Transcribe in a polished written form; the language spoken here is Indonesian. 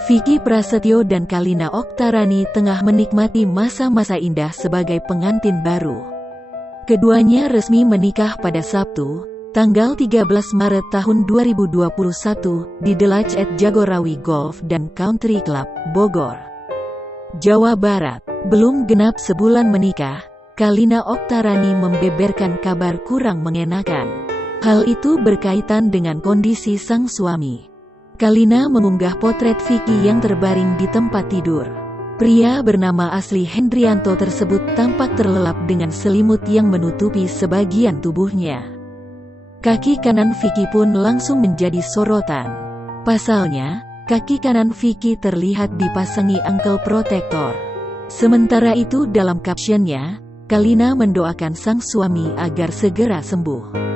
Vicky Prasetyo dan Kalina Oktarani tengah menikmati masa-masa indah sebagai pengantin baru. Keduanya resmi menikah pada Sabtu, tanggal 13 Maret tahun 2021, di The Lodge at Jagorawi Golf dan Country Club, Bogor, Jawa Barat. Belum genap sebulan menikah, Kalina Oktarani membeberkan kabar kurang mengenakan. Hal itu berkaitan dengan kondisi sang suami. Kalina mengunggah potret Vicky yang terbaring di tempat tidur. Pria bernama asli Hendrianto tersebut tampak terlelap dengan selimut yang menutupi sebagian tubuhnya. Kaki kanan Vicky pun langsung menjadi sorotan. Pasalnya, kaki kanan Vicky terlihat dipasangi ankle protector. Sementara itu dalam captionnya, Kalina mendoakan sang suami agar segera sembuh.